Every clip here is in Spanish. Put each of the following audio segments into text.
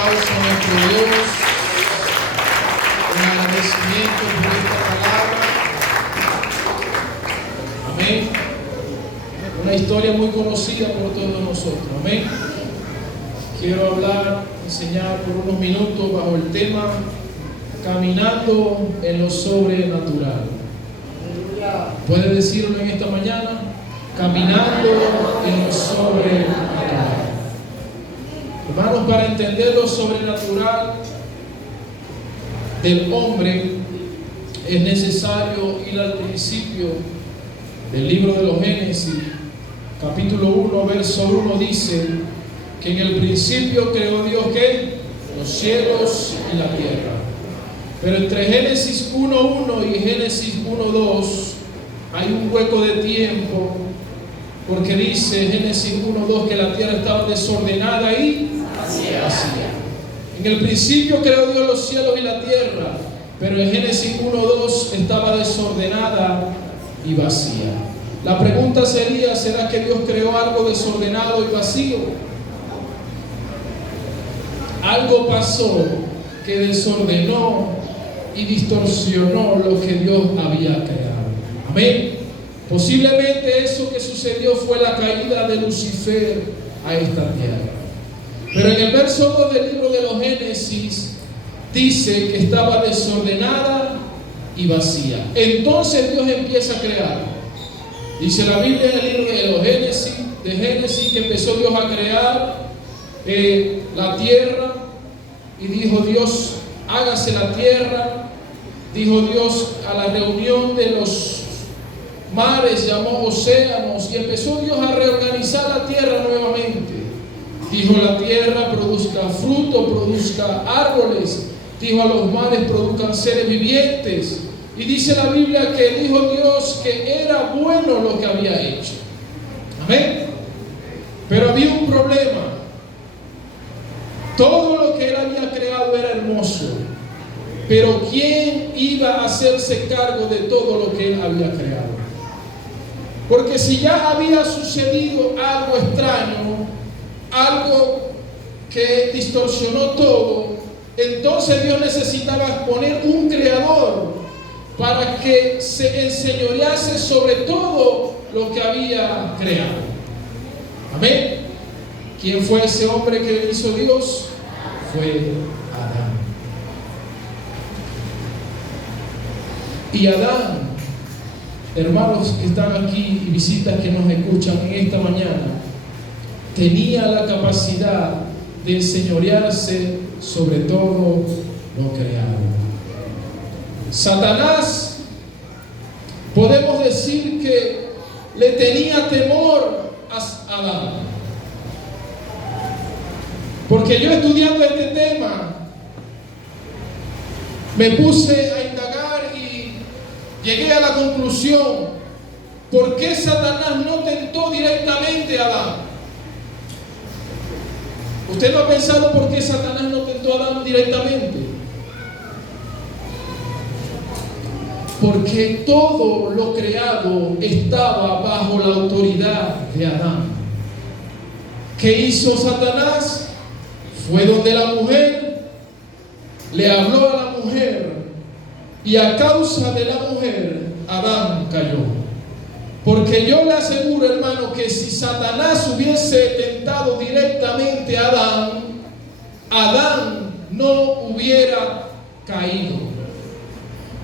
aplauso a nuestro Dios, un agradecimiento por esta palabra. Amén. Una historia muy conocida por todos nosotros. Amén. Quiero enseñar por unos minutos bajo el tema caminando en lo sobrenatural. ¿Puede decirlo en esta mañana? Caminando en lo sobrenatural. Hermanos, para entender lo sobrenatural del hombre es necesario ir al principio del libro de los Génesis, capítulo 1, verso 1, dice que en el principio creó Dios ¿qué? Los cielos y la tierra. Pero entre Génesis 1:1 y Génesis 1:2 hay un hueco de tiempo, porque dice Génesis 1:2 que la tierra estaba desordenada y vacía. En el principio creó Dios los cielos y la tierra, pero en Génesis 1:2 estaba desordenada y vacía. La pregunta sería, ¿será que Dios creó algo desordenado y vacío? Algo pasó que desordenó y distorsionó lo que Dios había creado. Amén. Posiblemente eso que sucedió fue la caída de Lucifer a esta tierra. Pero en el verso 2 del libro de los Génesis dice que estaba desordenada y vacía. Entonces Dios empieza a crear. Dice la Biblia en el libro de los Génesis, que empezó Dios a crear la tierra, y dijo Dios, hágase la tierra. Dijo Dios a la reunión de los mares, llamó océanos, y empezó Dios a reorganizar la tierra nuevamente. Dijo la tierra produzca fruto, produzca árboles. Dijo a los mares produzcan seres vivientes. Y dice la Biblia que dijo Dios que era bueno lo que había hecho. Amén. Pero había un problema. Todo lo que Él había creado era hermoso, pero ¿quién iba a hacerse cargo de todo lo que Él había creado? Porque si ya había sucedido algo extraño, algo que distorsionó todo, entonces Dios necesitaba poner un creador para que se enseñorease sobre todo lo que había creado. Amén. ¿Quién fue ese hombre que hizo Dios? Fue Adán. Y Adán, hermanos que están aquí y visitas que nos escuchan en esta mañana, tenía la capacidad de enseñorearse sobre todo lo creado. Satanás, podemos decir que le tenía temor a Adán. Porque yo estudiando este tema me puse a indagar y llegué a la conclusión: ¿por qué Satanás no tentó directamente a Adán? ¿Usted no ha pensado por qué Satanás no tentó a Adán directamente? Porque todo lo creado estaba bajo la autoridad de Adán. ¿Qué hizo Satanás? Fue donde la mujer, le habló a la mujer, y a causa de la mujer Adán cayó. Porque yo le aseguro, hermano, que si Satanás hubiese tentado directamente a Adán, Adán no hubiera caído.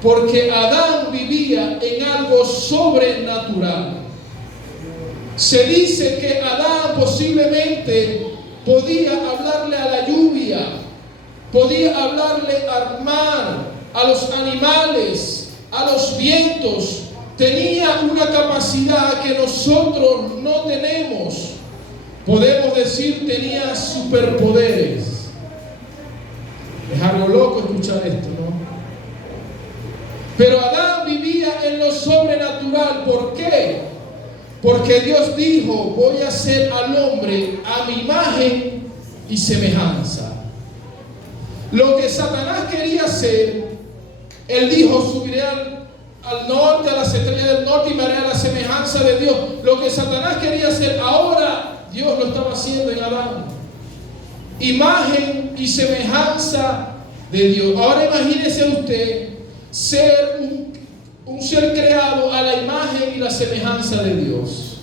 Porque Adán vivía en algo sobrenatural. Se dice que Adán posiblemente podía hablarle a la lluvia, podía hablarle al mar, a los animales, a los vientos. Tenía una capacidad que nosotros no tenemos. Podemos decir, tenía superpoderes. Es algo loco escuchar esto, ¿no? Pero Adán vivía en lo sobrenatural. ¿Por qué? Porque Dios dijo, voy a hacer al hombre a mi imagen y semejanza. Lo que Satanás quería hacer, él dijo, subiré al norte, a las estrellas del norte, y me haré a la semejanza de Dios. Lo que Satanás quería hacer, ahora Dios lo estaba haciendo en Adán. imagen y semejanza de Dios. Ahora imagínese usted ser un ser creado a la imagen y la semejanza de Dios.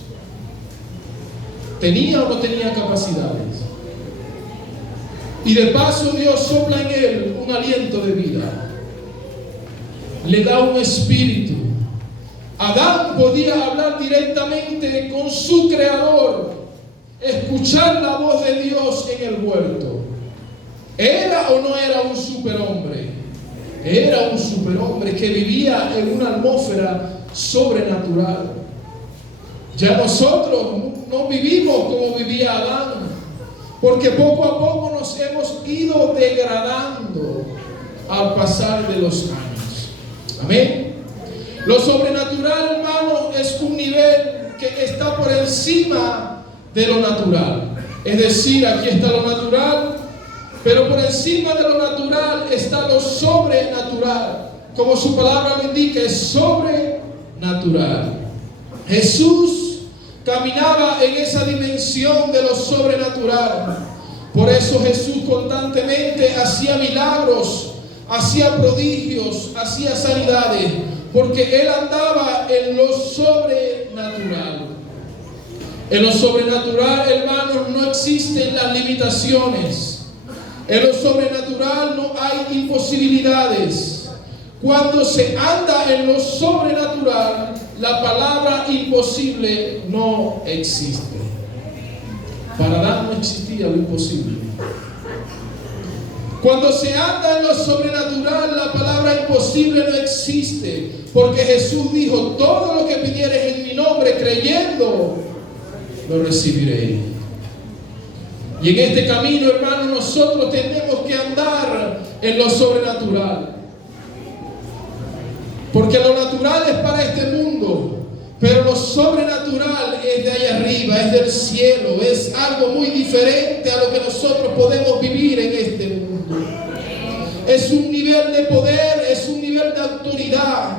¿Tenía o no tenía capacidades? Y de paso Dios sopla en él un aliento de vida. Le da un espíritu. Adán podía hablar directamente con su creador, escuchar la voz de Dios en el huerto. ¿Era o no era un superhombre? Era un superhombre que vivía en una atmósfera sobrenatural. Ya nosotros no vivimos como vivía Adán, porque poco a poco nos hemos ido degradando al pasar de los años. Amén. Lo sobrenatural, hermano, es un nivel que está por encima de lo natural. Es decir, aquí está lo natural, pero por encima de lo natural está lo sobrenatural. Como su palabra lo indica, es sobrenatural. Jesús caminaba en esa dimensión de lo sobrenatural. Por eso Jesús constantemente hacía milagros, hacía prodigios, hacía sanidades, porque Él andaba en lo sobrenatural. En lo sobrenatural, hermanos, no existen las limitaciones. En lo sobrenatural no hay imposibilidades. Cuando se anda en lo sobrenatural, la palabra imposible no existe. Para Adán no existía lo imposible. Cuando se anda en lo sobrenatural, la palabra imposible no existe, porque Jesús dijo: todo lo que pidieres en mi nombre creyendo, lo recibiréis. Y en este camino, hermano, nosotros tenemos que andar en lo sobrenatural. Porque lo natural es para este mundo, pero lo sobrenatural es de allá arriba, es del cielo, es algo muy diferente a lo que nosotros podemos vivir en este mundo. Es un nivel de poder, es un nivel de autoridad.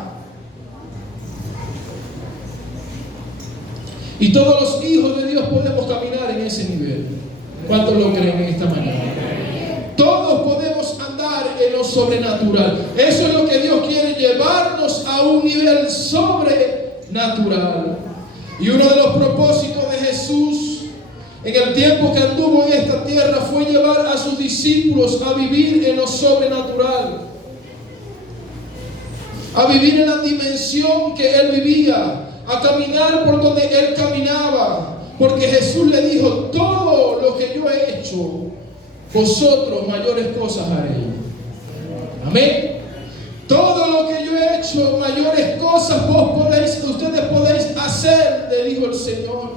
Y todos los hijos de Dios podemos caminar en ese nivel. ¿Cuántos lo creen en esta mañana? Todos podemos andar en lo sobrenatural. Eso es lo que Dios quiere, llevarnos a un nivel sobrenatural. Y uno de los propósitos de Jesús en el tiempo que anduvo en esta tierra fue llevar a sus discípulos a vivir en lo sobrenatural, a vivir en la dimensión que Él vivía, a caminar por donde Él caminaba. Porque Jesús le dijo: todo lo que yo he hecho, vosotros mayores cosas haréis. Amén. Todo lo que yo he hecho, mayores cosas ustedes podéis hacer, le dijo el Señor.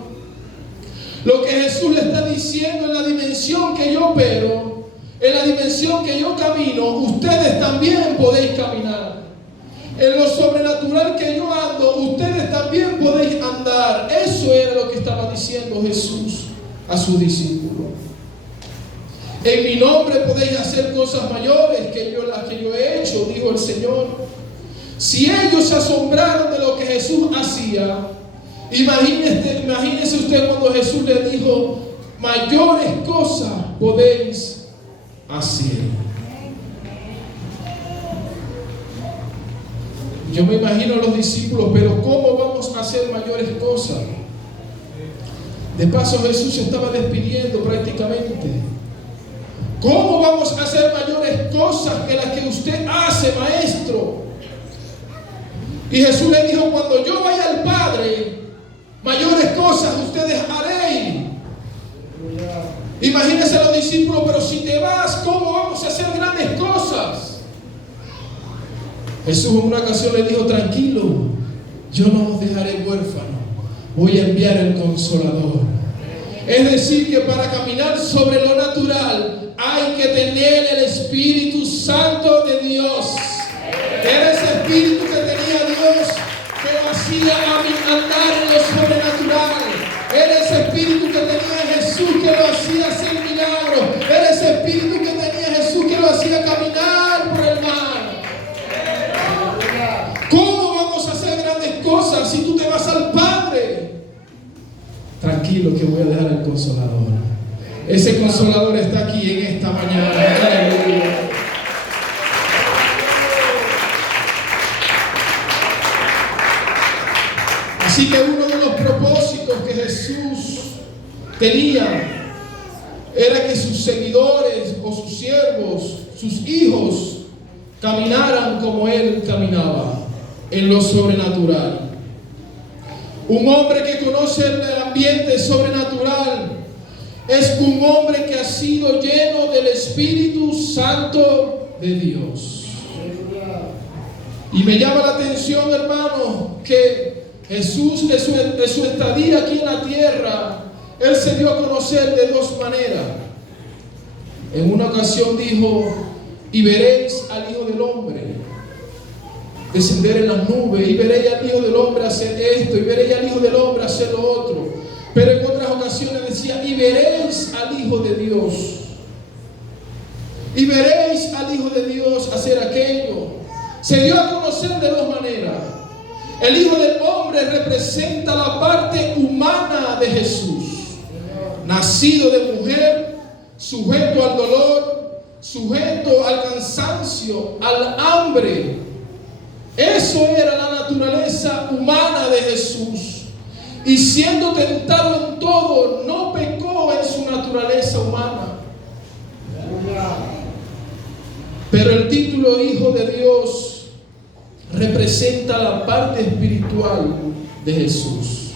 Lo que Jesús le está diciendo: en la dimensión que yo opero, en la dimensión que yo camino, ustedes también podéis caminar. En lo sobrenatural que yo ando, ustedes también podéis andar. Eso era lo que estaba diciendo Jesús a sus discípulos. En mi nombre podéis hacer cosas mayores que las que yo he hecho, dijo el Señor. Si ellos se asombraron de lo que Jesús hacía, imagínese usted cuando Jesús le dijo: mayores cosas podéis hacer. Yo me imagino a los discípulos: pero ¿cómo vamos a hacer mayores cosas? De paso, Jesús se estaba despidiendo prácticamente. ¿Cómo vamos a hacer mayores cosas que las que usted hace, maestro? Y Jesús le dijo: cuando yo vaya al Padre, mayores cosas ustedes haréis. Imagínense a los discípulos: pero si te vas, ¿cómo vamos a hacer grandes cosas? Jesús en una ocasión le dijo: tranquilo, yo no os dejaré huérfanos, voy a enviar el Consolador. Es decir, que para caminar sobre lo natural hay que tener el Espíritu Santo de Dios. Era ese Espíritu que tenía Dios que lo hacía andar en lo sobrenatural. Era ese Espíritu que tenía Jesús que lo hacía hacer milagros. Era ese Espíritu que tenía Jesús que lo hacía caminar por el mar. ¿Cómo vamos a hacer grandes cosas si tú te vas al Padre? Tranquilo, que voy a dejar el Consolador. Ese consolador está aquí en esta mañana. Aleluya. Así que uno de los propósitos que Jesús tenía era que sus seguidores o sus siervos, sus hijos, caminaran como Él caminaba, en lo sobrenatural. Un hombre que conoce el ambiente sobrenatural es un hombre que ha sido lleno del Espíritu Santo de Dios. Y me llama la atención, hermano, que Jesús de su estadía aquí en la tierra, Él se dio a conocer de dos maneras. En una ocasión dijo: y veréis al Hijo del Hombre descender en las nubes, y veréis al Hijo del Hombre hacer esto, y veréis al Hijo del Hombre hacer lo otro. Pero en otras ocasiones decía: y veréis al Hijo de Dios, y veréis al Hijo de Dios hacer aquello. Se dio a conocer de dos maneras. El Hijo del Hombre representa la parte humana de Jesús, nacido de mujer, sujeto al dolor, sujeto al cansancio, al hambre. Eso era la naturaleza humana de Jesús. Y siendo tentado en todo, no pecó en su naturaleza humana. Pero el título Hijo de Dios representa la parte espiritual de Jesús.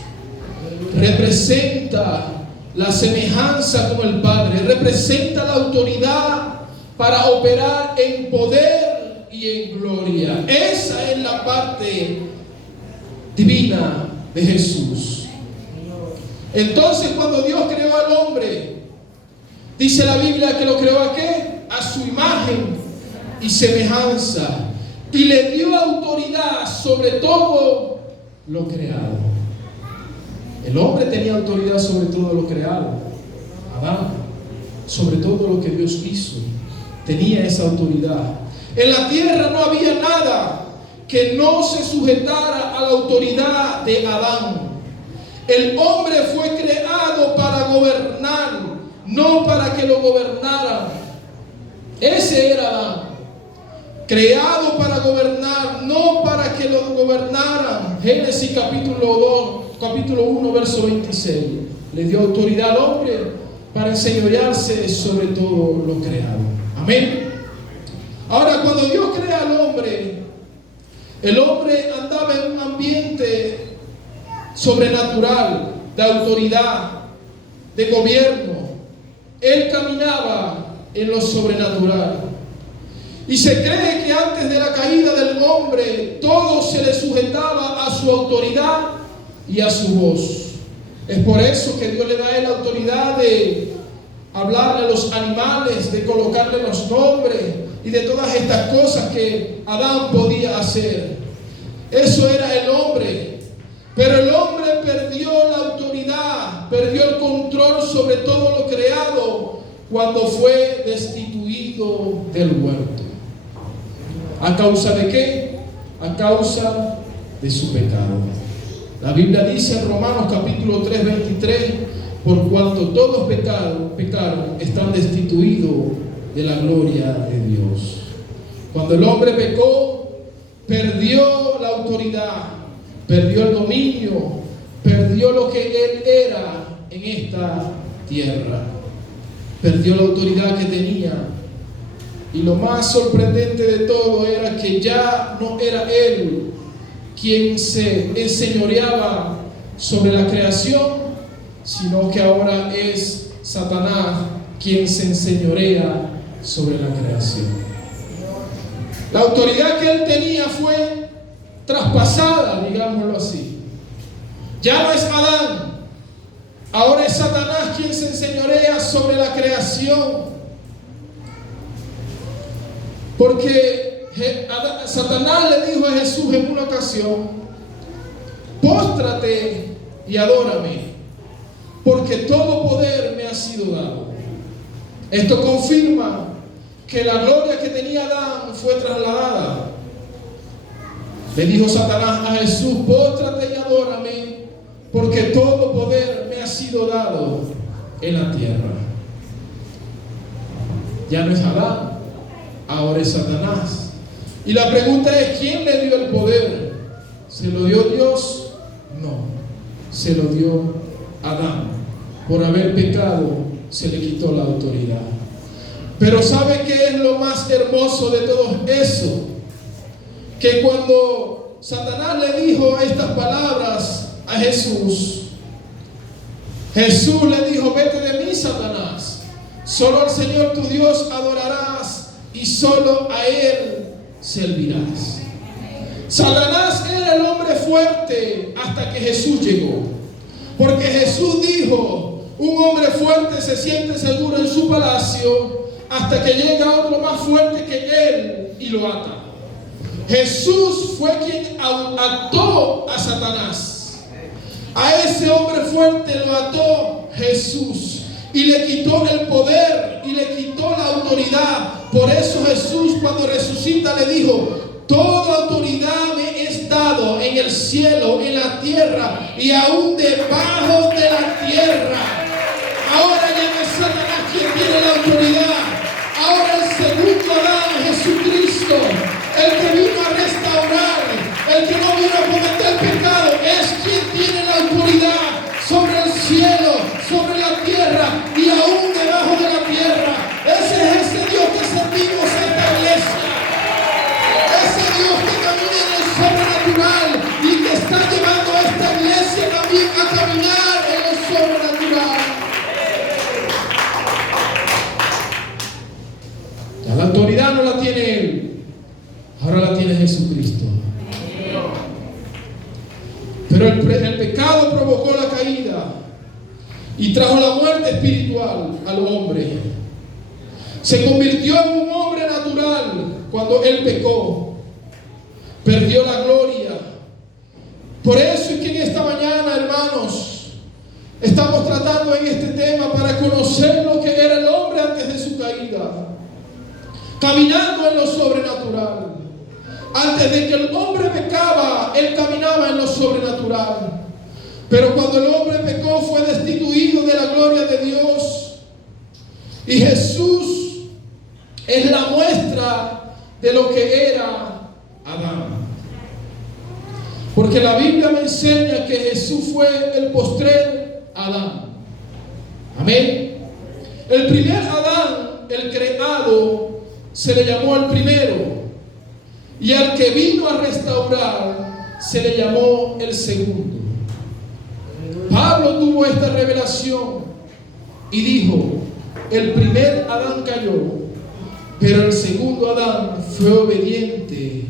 Representa la semejanza con el Padre. Representa la autoridad para operar en poder y en gloria. Esa es la parte divina de Jesús. Entonces, cuando Dios creó al hombre, dice la Biblia que lo creó ¿a qué? A su imagen y semejanza. Y le dio autoridad sobre todo lo creado. El hombre tenía autoridad sobre todo lo creado. Adán, sobre todo lo que Dios hizo, tenía esa autoridad. En la tierra no había nada que no se sujetara a la autoridad de Adán. El hombre fue creado para gobernar, no para que lo gobernaran. Ese era Adán. Creado para gobernar, no para que lo gobernaran. Génesis capítulo 1, verso 26. Le dio autoridad al hombre para enseñorearse sobre todo lo creado. Amén. Ahora, cuando Dios crea al hombre, el hombre andaba en un ambiente sobrenatural, de autoridad, de gobierno. Él caminaba en lo sobrenatural. Y se cree que antes de la caída del hombre, todo se le sujetaba a su autoridad y a su voz. Es por eso que Dios le da a él la autoridad de hablarle a los animales, de colocarle los nombres y de todas estas cosas que Adán podía hacer. Eso era el hombre. Pero el hombre perdió la autoridad, perdió el control sobre todo lo creado cuando fue destituido del huerto. ¿A causa de qué? A causa de su pecado. La Biblia dice en Romanos capítulo 3, 23: por cuanto todos pecaron, están destituidos de la gloria de Dios. Cuando el hombre pecó, perdió la autoridad, perdió el dominio, perdió lo que él era en esta tierra, perdió la autoridad que tenía. Y lo más sorprendente de todo era que ya no era él quien se enseñoreaba sobre la creación, sino que ahora es Satanás quien se enseñorea sobre la creación. La autoridad que él tenía fue traspasada, digámoslo así. Ya no es Adán, ahora es Satanás quien se enseñorea sobre la creación. Porque Satanás le dijo a Jesús en una ocasión: póstrate y adórame, porque todo poder me ha sido dado. Esto confirma que la gloria que tenía Adán fue trasladada. Le dijo Satanás a Jesús: póstrate y adórame, porque todo poder me ha sido dado en la tierra. Ya no es Adán, ahora es Satanás. Y la pregunta es, ¿quién le dio el poder? ¿Se lo dio Dios? No, se lo dio Adán. Por haber pecado, se le quitó la autoridad. Pero ¿sabe qué es lo más hermoso de todo eso? Que cuando Satanás le dijo estas palabras a Jesús, Jesús le dijo: vete de mí, Satanás, solo al Señor tu Dios adorarás y solo a Él servirás. Satanás era el hombre fuerte hasta que Jesús llegó, porque Jesús dijo: un hombre fuerte se siente seguro en su palacio hasta que llega otro más fuerte que él y lo ata. Jesús fue quien ató a Satanás. A ese hombre fuerte lo ató Jesús y le quitó el poder y le quitó la autoridad. Por eso Jesús, cuando resucita, le dijo: toda autoridad me es dado en el cielo, en la tierra y aún debajo de la tierra. Ahora ya no es Satanás quien tiene la autoridad. Ahora el segundo Adán, Jesucristo, el que vino a restaurar, el que no vino a cometer pecado, es quien tiene la autoridad sobre el cielo, sobre la tierra y aún debajo de la tierra. Ese es ese Dios que servimos en esta iglesia. Ese Dios que camina en el sobrenatural y que está llevando a esta iglesia también a caminar en el sobrenatural. Ya la autoridad no la tiene Él, ahora la tiene Jesucristo. Pero el pecado provocó la caída y trajo la muerte espiritual al hombre. Se convirtió en un hombre natural cuando él pecó. Perdió la gloria. Por eso es que en esta mañana, hermanos, estamos tratando en este tema para conocer lo que era el hombre antes de su caída, caminando en lo sobrenatural. Antes de que el hombre pecaba, él caminaba en lo sobrenatural. Pero cuando el hombre pecó, fue destituido de la gloria de Dios. Y Jesús es la muestra de lo que era Adán. Porque la Biblia me enseña que Jesús fue el postrer Adán. Amén. El primer Adán, el creado, se le llamó el primero. Y al que vino a restaurar se le llamó el segundo. Pablo tuvo esta revelación y dijo: el primer Adán cayó, pero el segundo Adán fue obediente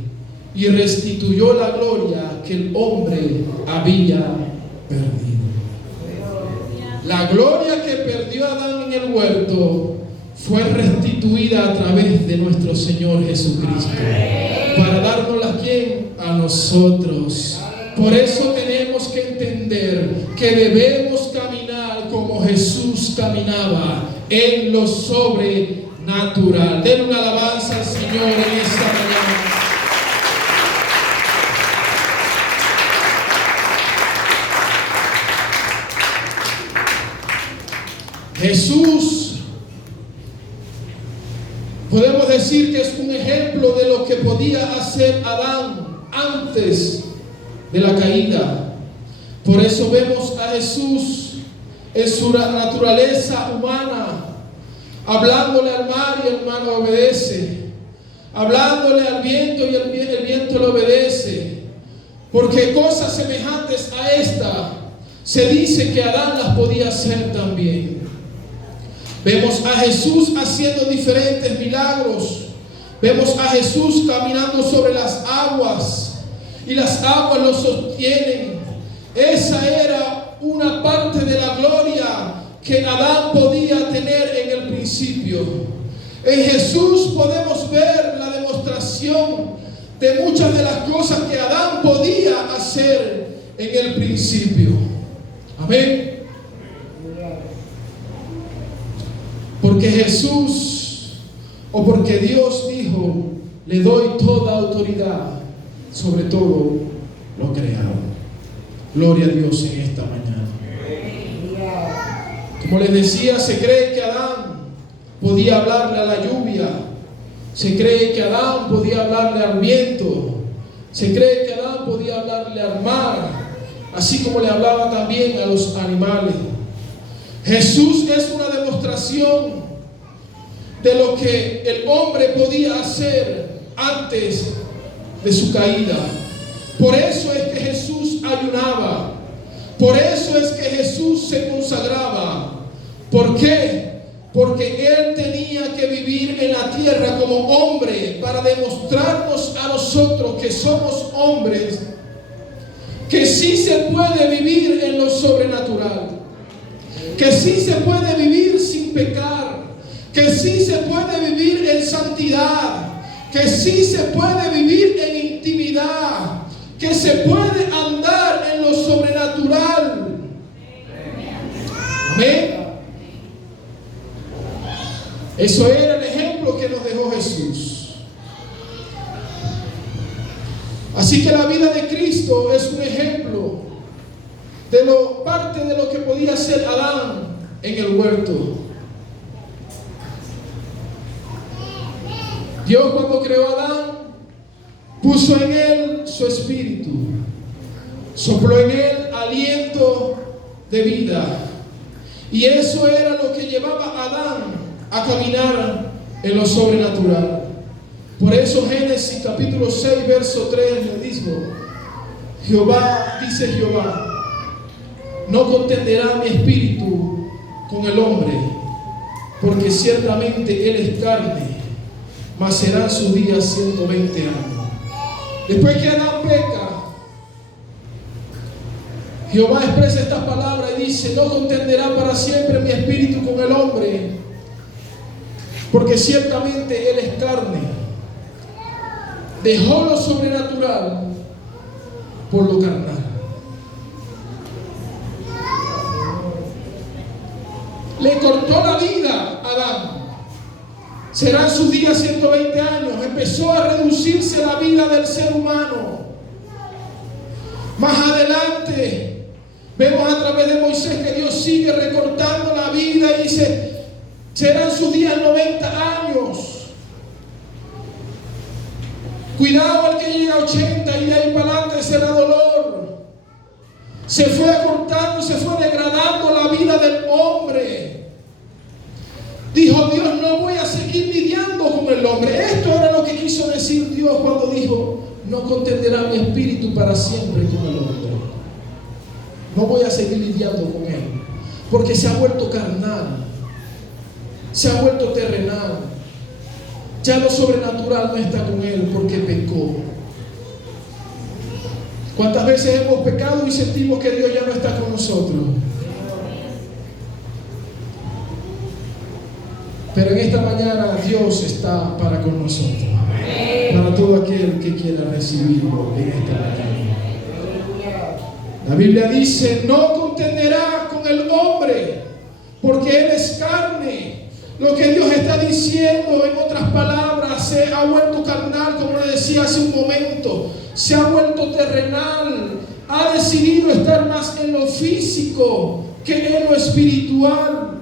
y restituyó la gloria que el hombre había perdido. La gloria que perdió Adán en el huerto fue restituida a través de nuestro Señor Jesucristo, para darnos a quién, a nosotros. Por eso tenemos que entender que debemos caminar como Jesús caminaba, en lo sobrenatural. Den una alabanza al Señor en esta mañana. Jesús, podemos decir que es un ejemplo de lo que podía hacer Adán antes de la caída. Por eso vemos a Jesús en su naturaleza humana, hablándole al mar y el mar le obedece, hablándole al viento y el viento le obedece, porque cosas semejantes a esta se dice que Adán las podía hacer también. Vemos a Jesús haciendo diferentes milagros. Vemos a Jesús caminando sobre las aguas y las aguas lo sostienen. Esa era una parte de la gloria que Adán podía tener en el principio. En Jesús podemos ver la demostración de muchas de las cosas que Adán podía hacer en el principio. Amén. Porque Jesús, o porque Dios dijo: le doy toda autoridad sobre todo lo creado. Gloria a Dios en esta mañana. Como les decía, se cree que Adán podía hablarle a la lluvia. Se cree que Adán podía hablarle al viento. Se cree que Adán podía hablarle al mar, así como le hablaba también a los animales. Jesús es una demostración de lo que el hombre podía hacer antes de su caída. Por eso es que Jesús ayunaba. Por eso es que Jesús se consagraba. ¿Por qué? Porque Él tenía que vivir en la tierra como hombre para demostrarnos a nosotros que somos hombres, que sí se puede vivir en lo sobrenatural, que sí se puede vivir sin pecar, que sí se puede vivir en santidad, que sí se puede vivir en intimidad, que se puede andar en lo sobrenatural. Amén. Eso era el ejemplo que nos dejó Jesús. Así que la vida de Cristo es un ejemplo de parte de lo que podía hacer Adán en el huerto. Dios, cuando creó a Adán, puso en él su espíritu, sopló en él aliento de vida, y eso era lo que llevaba a Adán a caminar en lo sobrenatural. Por eso Génesis capítulo 6 verso 3 le dijo: Jehová, dice Jehová, no contenderá mi espíritu con el hombre, porque ciertamente él es carne, mas serán sus días 120 años. Después que Adán peca, Jehová expresa estas palabras y dice: no contenderá para siempre mi espíritu con el hombre, porque ciertamente él es carne. Dejó lo sobrenatural por lo carnal. Le cortó la vida a Adán. Serán sus días 120 años. Empezó a reducirse la vida del ser humano. Más adelante vemos a través de Moisés que Dios sigue recortando la vida y dice: serán sus días 90 años. Cuidado al que llega a 80 y de ahí para adelante será dolor. Se fue acortando, se fue degradando la vida del hombre. Dijo Dios: no voy a seguir lidiando con el hombre. Esto era lo que quiso decir Dios cuando dijo: no contenderá mi espíritu para siempre con el hombre. No voy a seguir lidiando con él, porque se ha vuelto carnal, se ha vuelto terrenal. Ya lo sobrenatural no está con él porque pecó. ¿Cuántas veces hemos pecado y sentimos que Dios ya no está con nosotros? Pero en esta mañana Dios está para con nosotros, para todo aquel que quiera recibirlo en esta mañana. La Biblia dice: no contenderá con el hombre, porque él es carne. Lo que Dios está diciendo, en otras palabras, se ha vuelto carnal, como le decía hace un momento. Se ha vuelto terrenal. Ha decidido estar más en lo físico que en lo espiritual.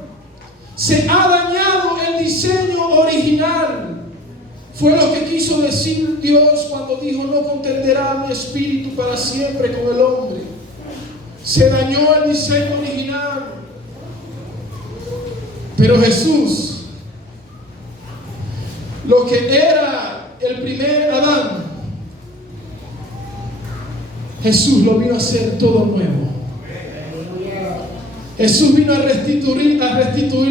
Se ha dañado el diseño original. Fue lo que quiso decir Dios cuando dijo: no contenderá mi espíritu para siempre con el hombre. Se dañó el diseño original. Pero Jesús, lo que era el primer Adán, Jesús lo vino a hacer todo nuevo. Jesús vino a restituir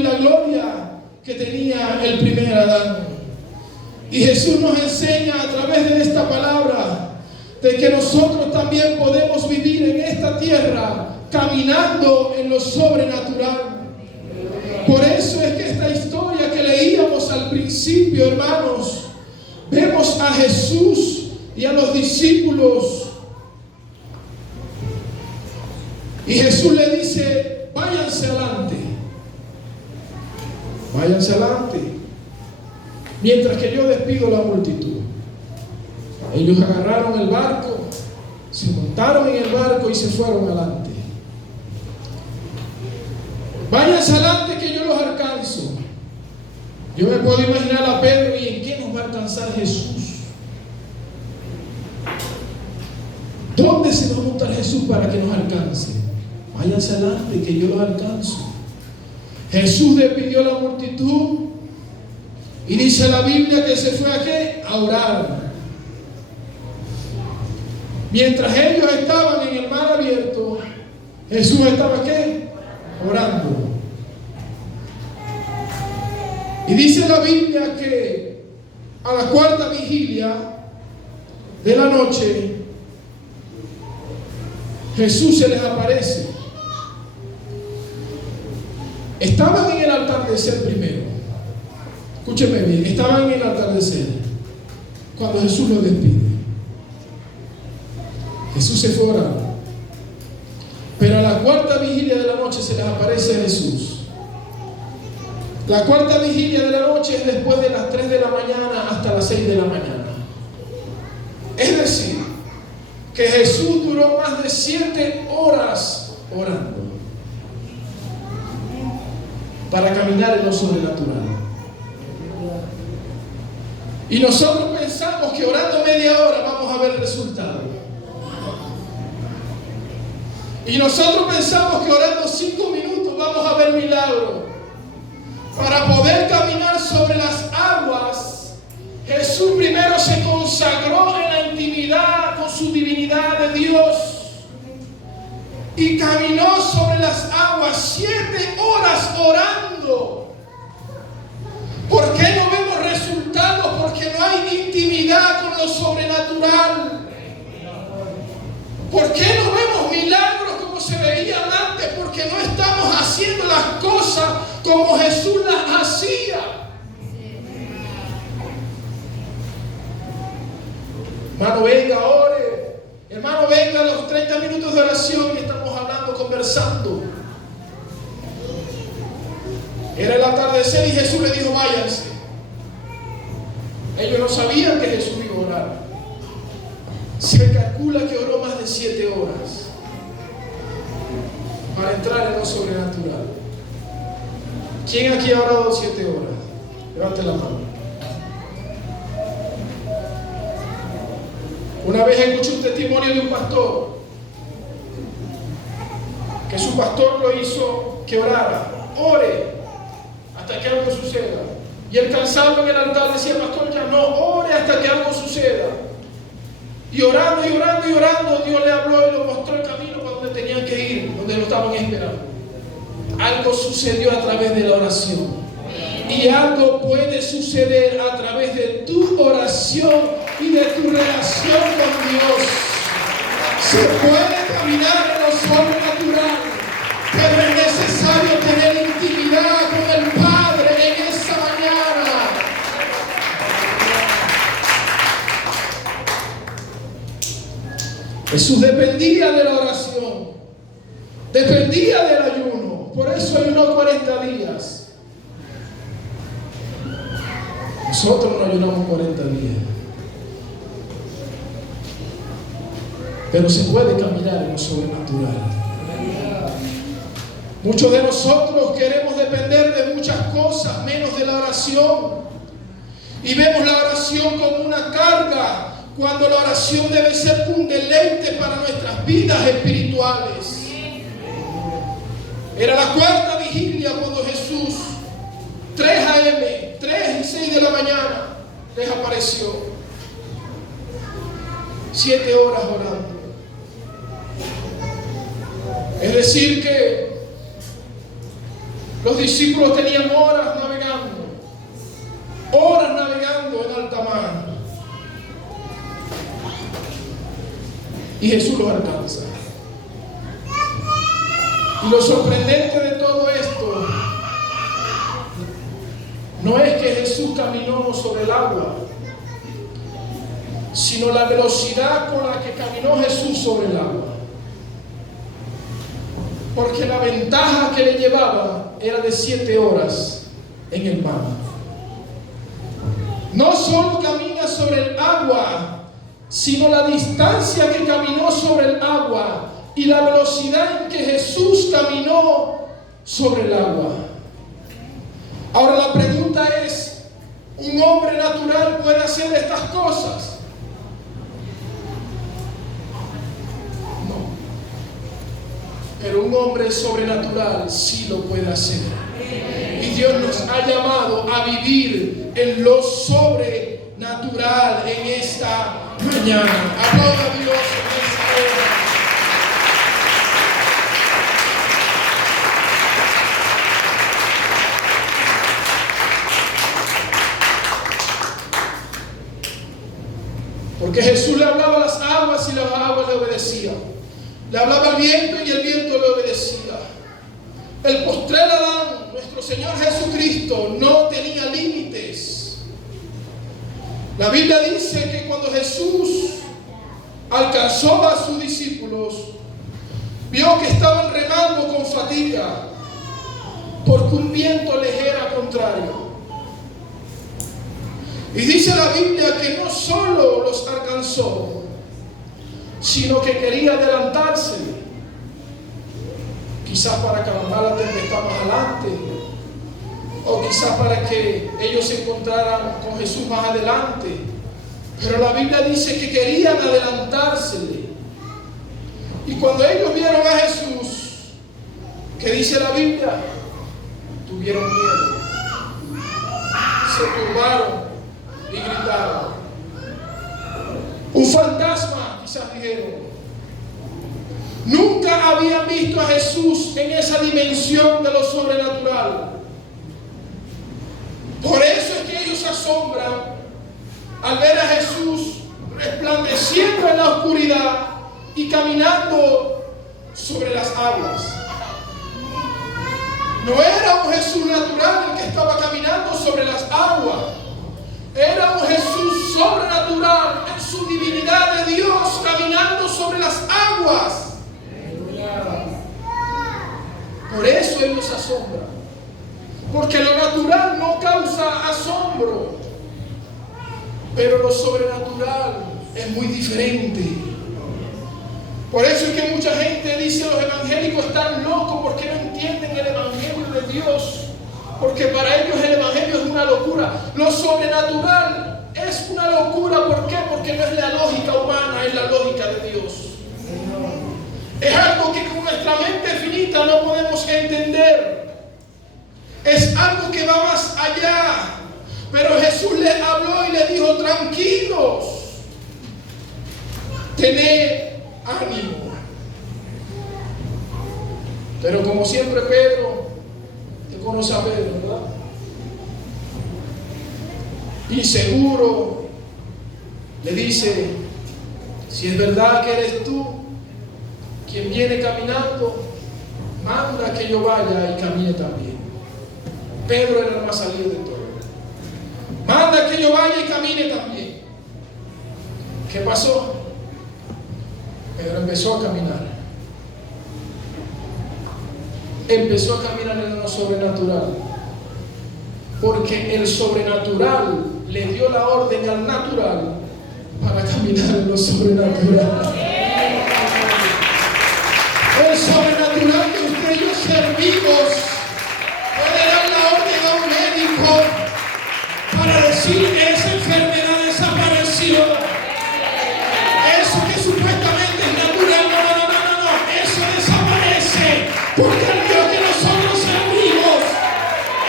la gloria que tenía el primer Adán. Y Jesús nos enseña a través de esta palabra de que nosotros también podemos vivir en esta tierra caminando en lo sobrenatural. Por eso es que esta historia que leíamos al principio, hermanos, vemos a Jesús y a los discípulos. Y Jesús le dice: váyanse adelante. Váyanse adelante. Mientras que yo despido la multitud. Ellos agarraron el barco, se montaron en el barco y se fueron adelante. Váyanse adelante que yo los alcanzo. Yo me puedo imaginar a Pedro, ¿y en qué nos va a alcanzar Jesús? ¿Dónde se va a montar Jesús para que nos alcance? Váyanse adelante, que yo los alcanzo. Jesús despidió a la multitud y dice la Biblia que se fue a ¿qué? A orar. Mientras ellos estaban en el mar abierto, Jesús estaba ¿qué? Orando. Y dice la Biblia que a la cuarta vigilia de la noche, Jesús se les aparece. Estaban en el atardecer primero. Escúcheme bien, estaban en el atardecer cuando Jesús los despide. Jesús se fue a orar. Pero a la cuarta vigilia de la noche se les aparece Jesús. La cuarta vigilia de la noche es después de las 3 de la mañana hasta las 6 de la mañana. Es decir, que Jesús duró más de 7 horas orando para caminar en lo sobrenatural. Y nosotros pensamos que orando media hora vamos a ver resultados. Y nosotros pensamos que orando 5 minutos vamos a ver milagros. Para poder caminar sobre las aguas, Jesús primero se consagró en la intimidad con su divinidad de Dios y caminó sobre las aguas 7 horas orando. ¿Por qué no vemos resultados? Porque no hay intimidad con lo sobrenatural. ¿Por qué no vemos milagros como se veían antes? Porque no estamos haciendo las cosas como Jesús las hacía. Hermano, venga, ore. Hermano, venga a los 30 minutos de oración y estamos hablando, conversando. Era el atardecer y Jesús le dijo, váyanse. Ellos no sabían que Jesús iba a orar. Se calcula que oró más de 7 horas para entrar en lo sobrenatural. ¿Quién aquí ha orado 7 horas? Levante la mano. Una vez escuché un testimonio de un pastor que su pastor lo hizo que orara, ore hasta que algo suceda. Y el cansado en el altar decía, pastor, ya no, ore hasta que algo suceda. Y orando y orando y orando, Dios le habló y le mostró el camino para donde tenían que ir, donde lo estaban esperando. Algo sucedió a través de la oración. Y algo puede suceder a través de tu oración y de tu relación con Dios. Se puede caminar en lo sobrenatural, pero es necesario tener intimidad con el Padre en esa mañana. Jesús dependía de la oración, dependía del ayuno, por eso ayunó 40 días. Nosotros no ayunamos 40 días, pero se puede caminar en lo sobrenatural. Muchos de nosotros queremos depender de muchas cosas menos de la oración, y vemos la oración como una carga, cuando la oración debe ser un deleite para nuestras vidas espirituales. Era la cuarta vigilia cuando Jesús, 3 a.m., 3 y 6 de la mañana, les apareció. 7 horas orando. Es decir que los discípulos tenían horas navegando en alta mar. Y Jesús los alcanza. Y lo sorprendente de todo esto no es que Jesús caminó sobre el agua, sino la velocidad con la que caminó Jesús sobre el agua. Porque la ventaja que le llevaba era de 7 horas en el mar. No solo camina sobre el agua, sino la distancia que caminó sobre el agua y la velocidad en que Jesús caminó sobre el agua. Ahora la pregunta es, un hombre natural puede hacer estas cosas? No. Pero un hombre sobrenatural sí lo puede hacer. Y Dios nos ha llamado a vivir en lo sobrenatural en esta mañana. Aplauda a Dios en esta hora. Porque Jesús le hablaba a las aguas y las aguas le obedecían. Le hablaba al viento y el viento le obedecía. El postrer Adán, nuestro Señor Jesucristo, no tenía límites. La Biblia dice que cuando Jesús alcanzó a sus discípulos, vio que estaban remando con fatiga, porque un viento les era contrario. Y dice la Biblia que no solo los alcanzó, sino que quería adelantarse, quizás para calmar la tempestad más adelante, o quizás para que ellos se encontraran con Jesús más adelante. Pero la Biblia dice que querían adelantársele. Y cuando ellos vieron a Jesús, ¿qué dice la Biblia? Tuvieron miedo, se turbaron y gritaron. Un fantasma, quizás dijeron. Nunca habían visto a Jesús en esa dimensión de lo sobrenatural. Por eso es que ellos se asombran al ver a Jesús resplandeciendo en la oscuridad y caminando sobre las aguas. No era un Jesús natural el que estaba caminando sobre las aguas. Era un Jesús sobrenatural en su divinidad de Dios, caminando sobre las aguas. Por eso ellos se asombran, porque lo natural no causa asombro, pero lo sobrenatural es muy diferente. Por eso es que mucha gente dice: los evangélicos están locos porque no entienden el evangelio de Dios, porque para ellos el evangelio es una locura. Lo sobrenatural es una locura. ¿Por qué? Porque no es la lógica humana, es la lógica de Dios. Es algo que con nuestra mente finita no podemos entender. Es algo que va más allá. Pero Jesús les habló y les dijo: tranquilos, tened ánimo. Pero como siempre Pedro, te conoce a Pedro, ¿verdad? Inseguro, le dice: si es verdad que eres tú quien viene caminando, manda que yo vaya y camine también. Pedro era el más salido de todo. Manda que yo vaya y camine también. ¿Qué pasó? Pedro empezó a caminar. Empezó a caminar en lo sobrenatural. Porque el sobrenatural le dio la orden al natural para caminar en lo sobrenatural. El sobrenatural que usted y yo servimos puede dar la orden a un médico para decir que esa enfermedad desapareció. Eso que supuestamente es natural, no, eso desaparece, porque el Dios que nosotros servimos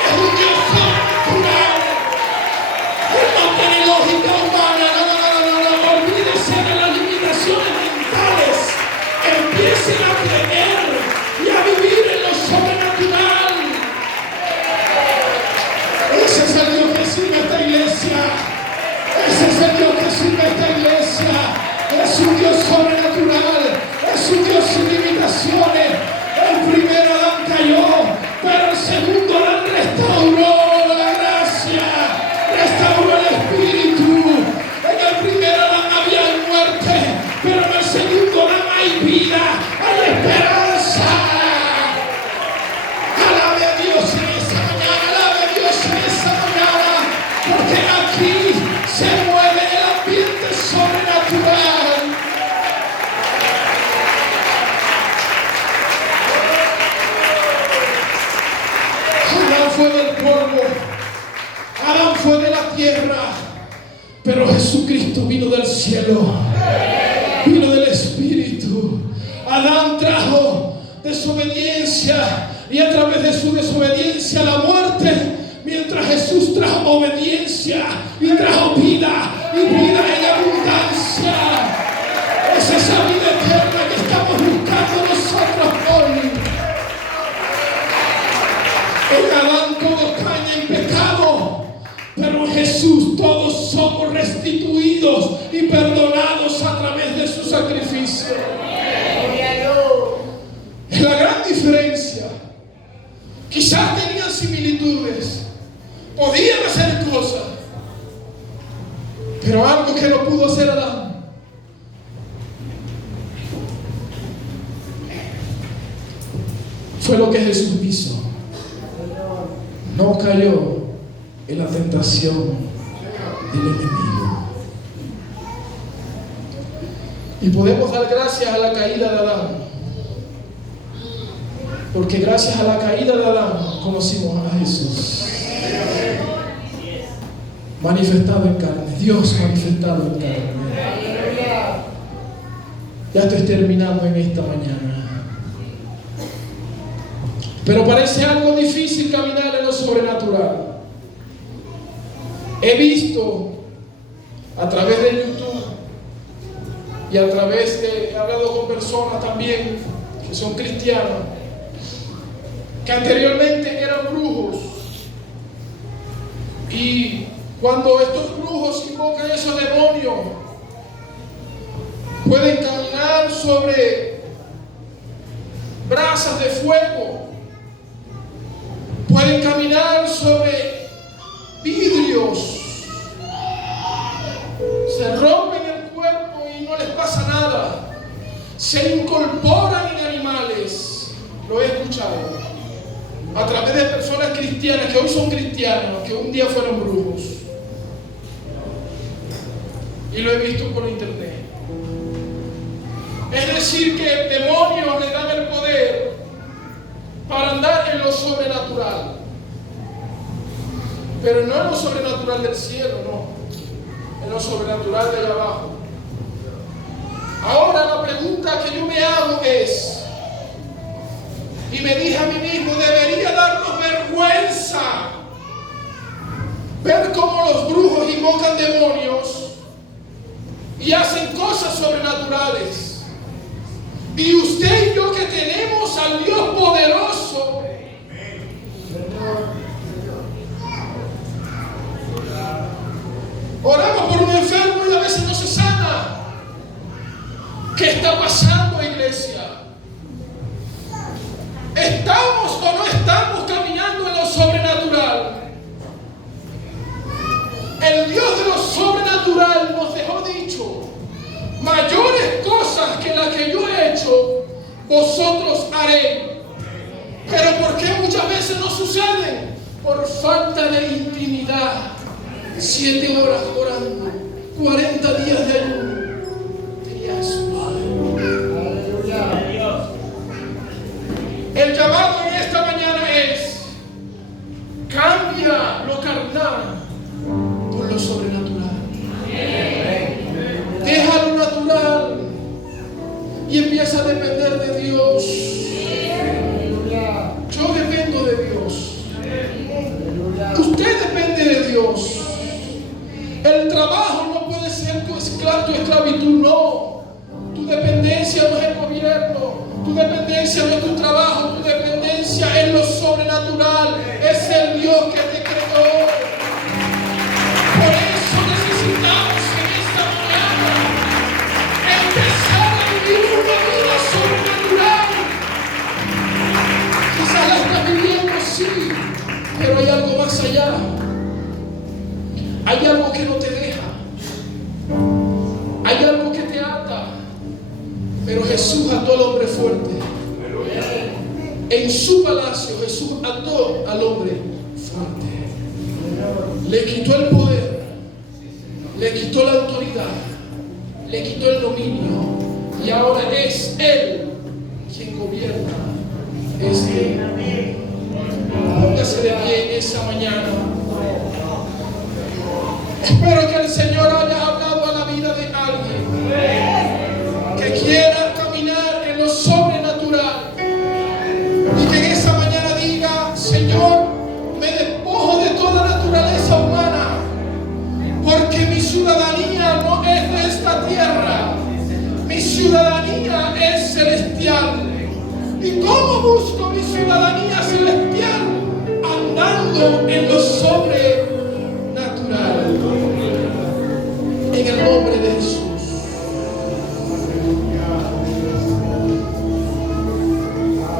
es un Dios sobrenatural. Él no tiene lógica humana, no, olvídese de las limitaciones mentales. Empiecen a creer y a vivir en lo sobrenatural. Ese es el Dios que sirve a esta iglesia. Ese es el Dios que sirve a esta iglesia. Es un Dios sobrenatural. Es un Dios sin limitaciones. El primero Adán cayó, pero el segundo Adán restauró la gracia, restauró el espíritu. En el primero Adán había muerte, pero en el segundo Adán hay vida, hay esperanza. Alabe a Dios en esta mañana, alabe a Dios en esta mañana, porque aquí se mueve el ambiente sobrenatural. Adán fue del polvo, Adán fue de la tierra, pero Jesucristo vino del cielo, vino del Espíritu. Adán trajo desobediencia y a través de su desobediencia la muerte, mientras Jesús trajo obediencia y trajo vida, y vida en abundancia. Es esa vida eterna que estamos buscando nosotros hoy. En Adán todos caen en pecado, pero en Jesús todos somos restituidos y perdonados a través de su sacrificio. Es la gran diferencia. Quizás tenían similitudes, podían hacer cosas, pero algo que no pudo hacer Adán, fue lo que Jesús hizo. No cayó en la tentación del enemigo. Y podemos dar gracias a la caída de Adán, porque gracias a la caída de Adán conocimos a Jesús manifestado en carne, Dios manifestado en carne. Ya estoy terminando en esta mañana, pero parece algo difícil caminar en lo sobrenatural. He visto a través de YouTube y a través de, he hablado con personas también que son cristianos, que anteriormente eran brujos, y cuando estos brujos invocan esos demonios, pueden caminar sobre brasas de fuego, pueden caminar sobre vidrios, se rompen el cuerpo y no les pasa nada, se incorporan en animales. Lo he escuchado a través de personas cristianas que hoy son cristianos, que un día fueron brujos, y lo he visto por internet. Es decir, que el demonio le dan el poder para andar en lo sobrenatural, pero no en lo sobrenatural del cielo, no, en lo sobrenatural de allá abajo. Ahora la pregunta que yo me hago es, y me dije a mí mismo, debería darnos vergüenza ver cómo los brujos invocan demonios y hacen cosas sobrenaturales, y usted y yo, que tenemos al Dios poderoso, oramos por un enfermo y a veces no se sana. ¿Qué está pasando, iglesia? ¿Estamos o no estamos caminando en lo sobrenatural? El Dios de lo sobrenatural nos dejó dicho: mayores cosas que las que yo he hecho, vosotros haréis. Pero ¿por qué muchas veces no suceden? Por falta de intimidad. 7 horas orando, 40 días de ayuno. Tenía Jesús. El llamado en esta mañana es: cambia lo carnal por lo sobrenatural. Deja lo natural y empieza a depender de Dios. Yo dependo de Dios. Usted depende de Dios. El trabajo no puede ser tu esclavitud, no. Tu dependencia no es el gobierno, tu dependencia no es tu trabajo, tu dependencia es lo sobrenatural, es el Dios que te creó. Por eso necesitamos en esta mañana empezar a vivir una vida sobrenatural. Quizás la estás viviendo, sí, pero hay algo más allá. Hay algo que no te deja, hay algo que te ata. Pero Jesús ató al hombre fuerte. En su palacio Jesús ató al hombre fuerte. Le quitó el poder, le quitó la autoridad, le quitó el dominio, y ahora es Él quien gobierna. Es Él. Póngase de pie en esa mañana. Espero que el Señor haya hablado a la vida de alguien que quiera caminar en lo sobrenatural y que en esa mañana diga: Señor, me despojo de toda naturaleza humana, porque mi ciudadanía no es de esta tierra, mi ciudadanía es celestial. ¿Y cómo busco mi ciudadanía celestial? Andando en lo sobrenatural.